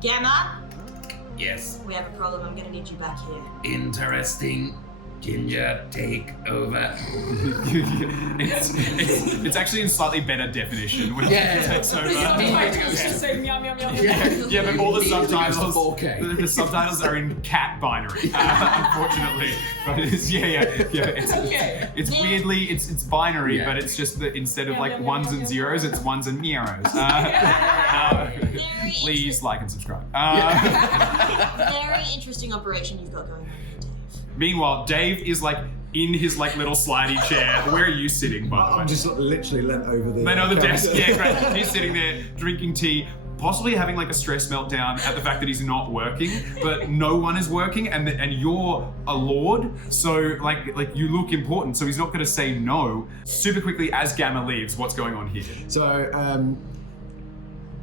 Gamma, Yes. we have a problem. I'm gonna need you back here. Interesting. Ginger, take over. it's actually in slightly better definition when Yeah. it takes over. I was just saying meow meow meow. Yeah, but all the subtitles, 4K. the subtitles are in cat binary, unfortunately. But it's it's Okay. it's Yeah. weirdly it's binary, Yeah. but it's just that instead of Yeah, like yeah, ones yeah, and yeah. zeros, it's ones and zeros. Very Please like and subscribe. Very interesting operation you've got going on here, Dave. Meanwhile, Dave is like in his like little slidey chair. Where are you sitting, by the way? I'm just literally leant over the. Then on the desk, counter. yeah, great. He's sitting there drinking tea, possibly having like a stress meltdown at the fact that he's not working, but no one is working, and you're a lord, so like you look important, so he's not going to say no. Super quickly, as Gamma leaves, what's going on here? So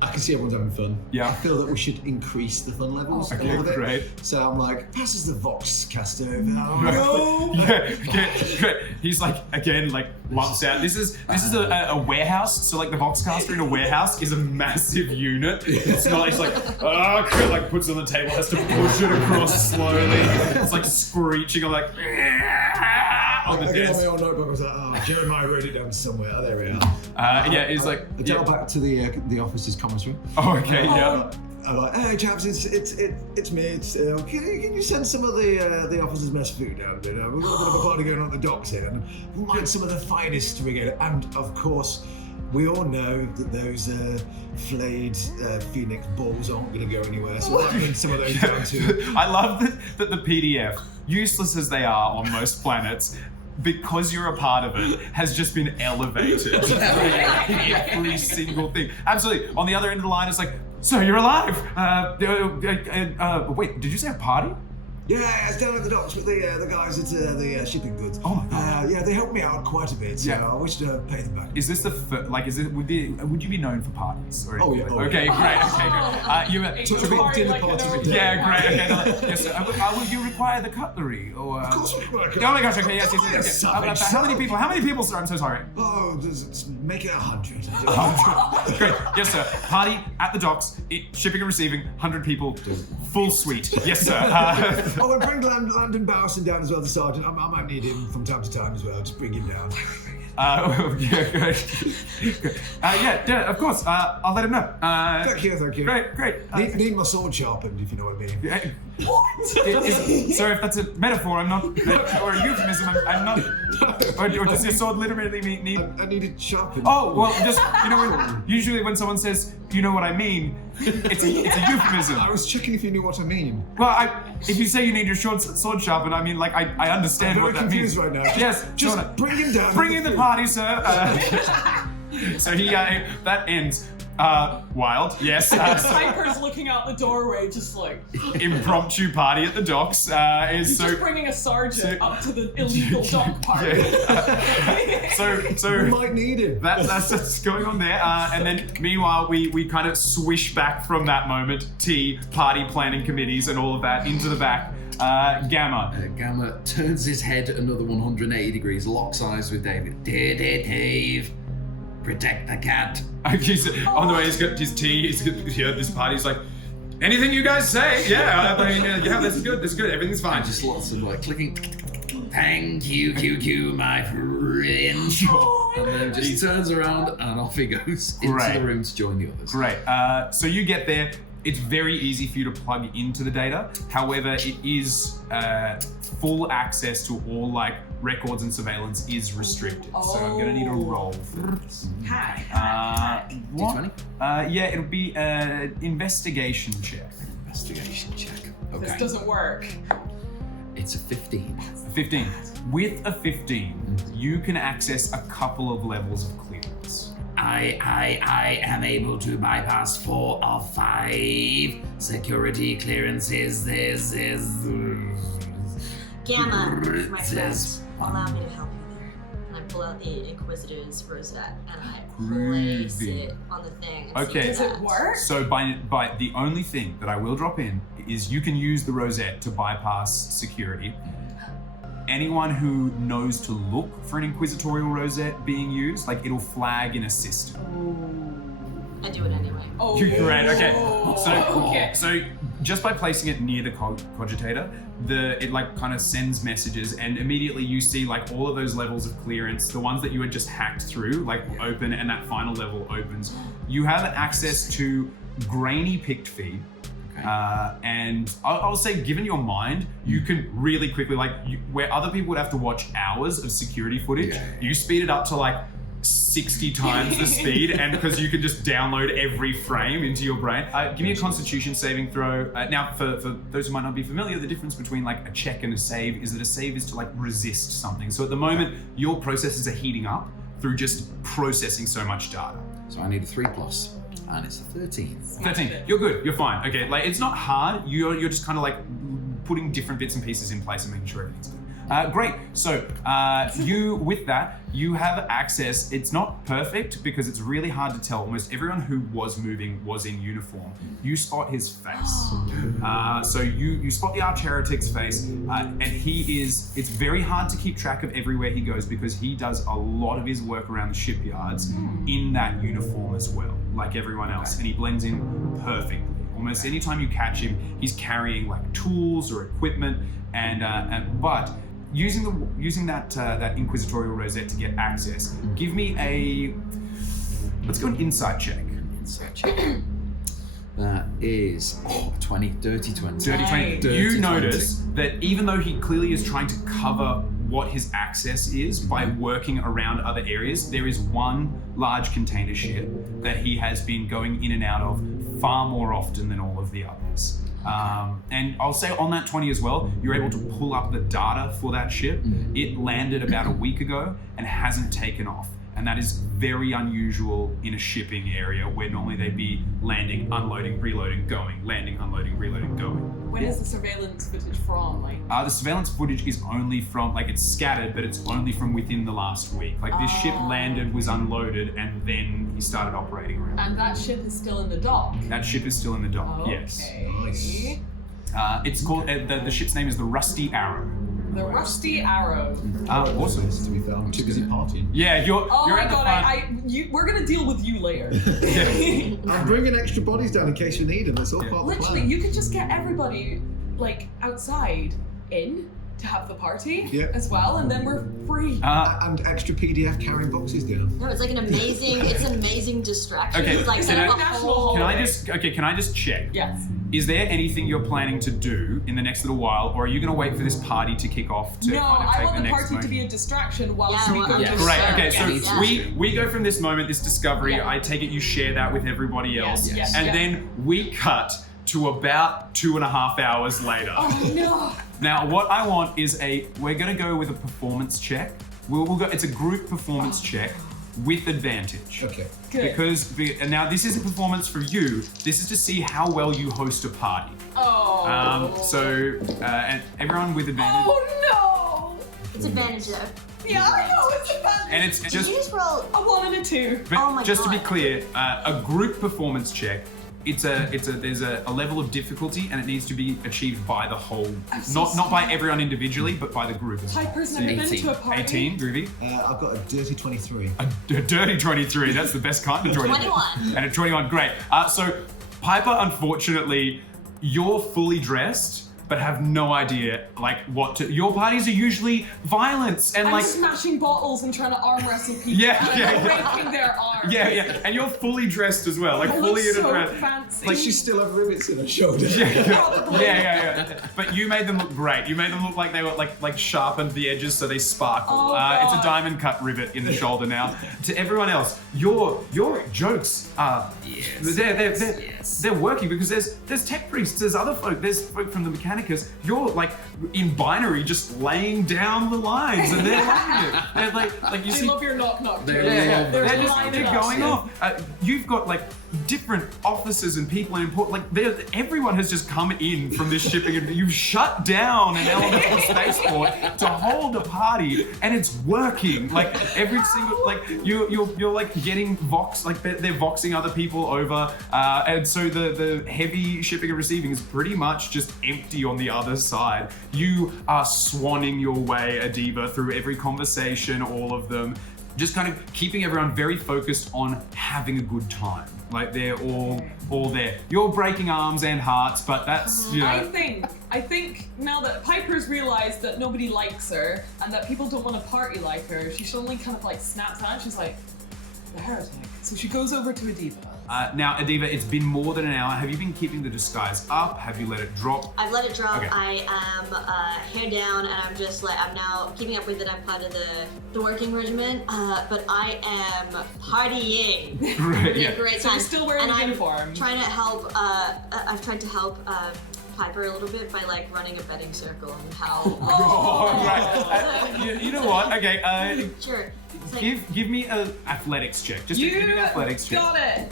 I can see everyone's having fun. Yeah. I feel that we should increase the fun levels a little bit. Great. So I'm like, passes the Vox caster over. No. Yeah. He's like again like lumps out. This is a warehouse. So like the Voxcaster in a warehouse is a massive unit. It's not. It's like like puts it on the table, has to push it across slowly. It's like screeching. I'm like on the I get on desk. my own notebook. I was like, oh, Jeremiah wrote it down somewhere. Oh, there we are. Yeah, it's like I dial back to the officer's comments room. Oh, okay, yeah. I'm like, hey chaps, it's me. It's can you send some of the officers' mess food down? We've got a bit of a party going on at the docks here, and we'll mind some of the finest regalia, and of course, we all know that those flayed phoenix balls aren't going to go anywhere, so we'll bring some of those down too. I love that the PDF, useless as they are on most planets, because you're a part of it, has just been elevated. Every single thing. Absolutely. On the other end of the line, it's like, so you're alive. Wait, did you say a party? Yeah, it's down at the docks with the guys at the shipping goods. Oh my god. Yeah, they helped me out quite a bit, so Yeah. I wish to pay them back. Is this would you be known for parties? Or Oh, yeah. anything? Okay, great. Okay, great. Took a big party dinner like party an with old- them. Yeah, great. Okay, no, yes, sir. Would you require the cutlery? Or, Of course we work. Oh my gosh, okay, yes. How How many people, sir? I'm so sorry. Oh, make it 100. Great. Yes, sir. Party at the docks, shipping and receiving, 100 people, full suite. Yes, sir. Oh, and bring Landon Bowson down as well, the sergeant. I might need him from time to time as well. Just bring him down. Yeah, good. Yeah, of course. I'll let him know. Thank you. Great. Need my sword sharpened, if you know what I mean. Sorry if that's a metaphor, I'm not, or a euphemism, I'm not, or does your sword literally need... I need it sharpened. Oh, well, just, usually when someone says, you know what I mean, it's a euphemism. I was checking if you knew what I mean. Well, if you say you need your sword sharpened, I mean, like, I understand I'm what very that means. confused right now. Yes, Just sure. bring him down. Bring in the party, sir. So that ends. Wild, yes. Piper's looking out the doorway, just like Impromptu party at the docks is he's so. just bringing a sergeant up to the illegal dock party. We So might need him. that's what's going on there. And then meanwhile, we kind of swish back from that moment. Party planning committees and all of that into the back. Gamma. Gamma turns his head another 180 degrees, locks eyes with David. Dave, protect the cat. He's, on the way, he's got his tea. He's got this party. He's like, anything you guys say? Yeah, I mean, yeah, that's good. Everything's fine. Just lots of like clicking. Thank you, QQ, my friend. And then just turns around and off he goes into Right. the room to join the others. Great. So you get there. It's very easy for you to plug into the data. However, it is full access to all like records and surveillance is restricted. So I'm gonna need a roll for this. Hack. What? D20? Yeah, it'll be an investigation check. Investigation check. This Okay. doesn't work. It's a 15. 15. With a 15, you can access a couple of levels of clearance. I am able to bypass 4 of 5 security clearances. This is Gamma, my This friend, is allow me to help you there. And I pull out the Inquisitor's rosette and I place Groovy. it on the thing. And Okay. see Does it that. work? So by the only thing that I will drop in is you can use the rosette to bypass security. Anyone who knows to look for an inquisitorial rosette being used, like it'll flag in a system. I do it anyway. Oh, You're great. Okay. Okay. So just by placing it near the cogitator, it like kind of sends messages, and immediately you see like all of those levels of clearance, the ones that you had just hacked through, like open, and that final level opens. You have access to grainy picked feed. And I'll say, given your mind, you can really quickly, where other people would have to watch hours of security footage, you speed it up to like 60 times the speed, and because you can just download every frame into your brain. Give me a Constitution saving throw. Now, for those who might not be familiar, the difference between like a check and a save is that a save is to like resist something. So at the moment, your processes are heating up through just processing so much data. So I need a 3+, and it's a 13. 13. You're good. You're fine. Okay. Like it's not hard. You're just kind of like putting different bits and pieces in place and making sure everything's good. Great. So you, with that, you have access. It's not perfect because it's really hard to tell. Almost everyone who was moving was in uniform. You spot his face. So you spot the Arch Heretic's face, and it's very hard to keep track of everywhere he goes because he does a lot of his work around the shipyards in that uniform as well, like everyone else, and he blends in perfectly. Almost anytime you catch him, he's carrying like tools or equipment, but using that inquisitorial rosette to get access, give me let's go an insight check. Insight check. That is 20, dirty 20. Dirty 20. Nice. You Dirty notice that even though he clearly is trying to cover what his access is by working around other areas. There is one large container ship that he has been going in and out of far more often than all of the others. And I'll say on that 20 as well, you're able to pull up the data for that ship. It landed about a week ago and hasn't taken off. And that is very unusual in a shipping area where normally they'd be landing, unloading, reloading, going, landing, unloading, reloading, going. When is the surveillance footage from? Like, The surveillance footage is only from, like, it's scattered, but it's only from within the last week. Like, this ship landed, was unloaded, and then he started operating around. and that ship is still in the dock. That ship is still in the dock, yes. Okay. It's called, the ship's name is the Rusty Arrow. The Rusty Arrow. Awesome. To be fair, I'm too busy partying. Yeah, you're Oh my at the god, front. we're gonna deal with you later. I'm bringing extra bodies down in case you need them. That's all part of the Literally, plan. you could just get everybody, like, outside in to have the party as well, and then we're free. And extra PDF carrying boxes down. No, it's like an amazing distraction. Okay, It's like can I- a whole. Can I just check? Yes. Is there anything you're planning to do in the next little while, or are you going to wait for this party to kick off to No, kind of I take want the the next party to moment? be a distraction whilst Yeah, we well, go I'm to just- Great. Okay, so Yes. we go from this moment, this discovery. Yeah. I take it you share that with everybody else, Yes. and Yeah. then we cut to about 2.5 hours later. Oh no. Now, what I want is we're going to go with a performance check. We'll go. It's a group performance check with advantage. Okay. Good. And now this isn't performance for you. This is to see how well you host a party. Oh. And everyone with advantage. Oh It's advantage though. no. Yeah, I know it's a bad. And it's Did just. you just roll? A 1 and a 2. But Oh my just to be God. clear, a group performance check. There's a level of difficulty, and it needs to be achieved by the whole, I'm so not by everyone individually, but by the group as well. Piper's never been to a party. 18, groovy. I've got a dirty 23. A dirty 23. That's the best kind of 23. 21. And a 21. Great. So Piper, unfortunately, you're fully dressed, but have no idea like what to. Your parties are usually violence and I'm like. smashing bottles and trying to arm wrestle people. Yeah, and yeah. breaking their arms. Yeah, and you're fully dressed as well, like I fully look in a so dress. fancy. Like she still have rivets in her shoulder. Yeah. But you made them look great. You made them look like they were like sharpened the edges so they sparkle. Oh, It's a God. diamond cut rivet in the shoulder now. To everyone else, your jokes are they're working because there's tech priests, there's other folk, there's folk from the Mechanicus. You're like in binary just laying down the lines and they're loving it. They're like you I see. love your knock. They're Yeah, They're they're lining up. going off. You've got like different officers and people in important. Like everyone has just come in from this shipping, and you've shut down an element of Spaceport to hold a party, and it's working. Like every single you're like getting vox. Like they're voxing other people over, and so the heavy shipping and receiving is pretty much just empty on the other side. You are swanning your way, Adiva, through every conversation, all of them. Just kind of keeping everyone very focused on having a good time. Like they're all there. You're breaking arms and hearts, but that's, you know. I think now that Piper's realized that nobody likes her and that people don't want to party like her, she suddenly kind of like snaps out. She's like, the heretic. So she goes over to Adiva. Now, Adiva, it's been more than an hour. Have you been keeping the disguise up? Have you let it drop? I've let it drop. Okay. I am hair down, and I'm now keeping up with it. I'm part of the working regiment, but I am partying. Right, Having a great So time. you're still wearing and the I'm uniform. Trying to help. I've tried to help Piper a little bit by like running a betting circle and how. Oh, right. You know what? Okay, Sure. It's like, give me an athletics check. Just You give me an athletics check. got it.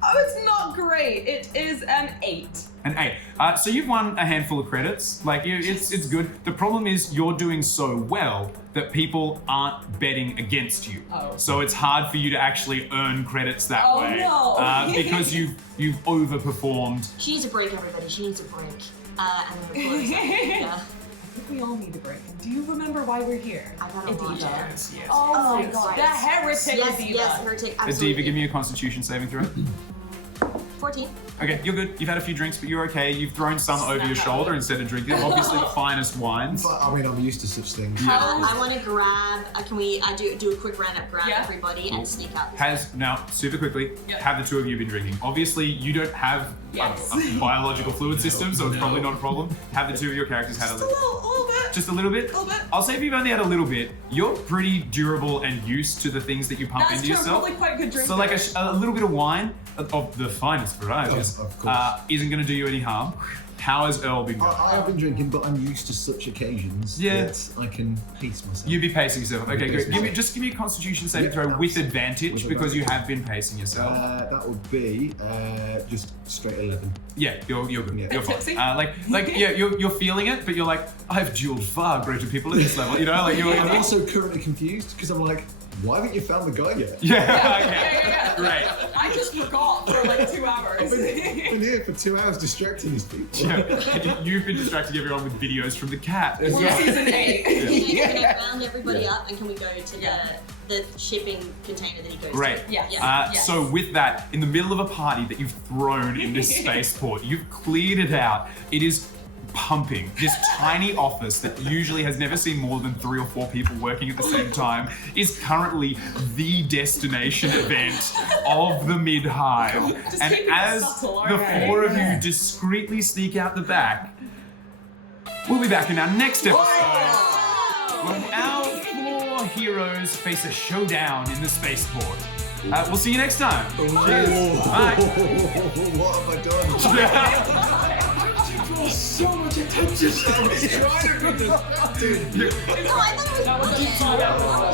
Oh, it's not great. It is an 8. An 8. So you've won a handful of credits. Like it's good. The problem is you're doing so well that people aren't betting against you. Oh. So it's hard for you to actually earn credits that Oh, way. no. Because you've overperformed. she needs a break, everybody. She needs a break. And then we're close. Yeah. I think we all need a break. Do you remember why we're here? I gotta watch Adiva. it. Yes. Oh my Oh, god. right. The heretic Yes, Adiva. yes, heretic. Absolutely. Adiva, give me a Constitution saving throw. 14. Okay, you're good. You've had a few drinks, but you're okay. You've thrown some over your shoulder instead of drinking. Obviously, the finest wines. But I mean, I'm used to such things. I want to grab. Can we do a quick round up, grab Yeah. everybody, and sneak out? Has now super quickly. Yep. Have the two of you been drinking? Obviously, you don't have Yes. a biological fluid system, so it's probably not a problem. Have the two of your characters had a Just a little bit. Just a little bit? A little bit. I'll say if you've only had a little bit, you're pretty durable and used to the things that you pump That's into true, yourself. probably quite a good drinker. So like a little bit of wine of the finest varieties Of course. isn't going to do you any harm. How has Earl been going? I've been drinking, but I'm used to such occasions Yeah. that I can pace myself. You'd be pacing yourself. Okay, Pace good. Give me a Constitution saving Yeah, throw with absolutely. advantage With because you advantage. have been pacing yourself. That would be just straight 11. Yeah, you're good. Yeah. You're fine. Tipsy? Yeah, you're feeling it, but you're like, I've dueled far greater people at this level. You know, like I'm also currently confused because I'm like, why haven't you found the guy yet? Yeah, okay. Right. I just forgot for like 2 hours. I've been here for 2 hours distracting these people. Yeah. You've been distracting everyone with videos from the cat. We're season 8. Can I round everybody up and can we go to the shipping container that he goes Great. to? Yes. Yeah. So with that, in the middle of a party that you've thrown into Spaceport, you've cleared it out. It is pumping. This tiny office that usually has never seen more than 3 or 4 people working at the same time is currently the destination event of the Mid Hive. Just And keeping it as subtle, the alright. 4 of you discreetly sneak out the back, we'll be back in our next episode when our 4 heroes face a showdown in the Spaceport. We'll see you next time. Cheers. Bye. What have I done? So much attention. I was trying to be distracted. No, I thought it was That was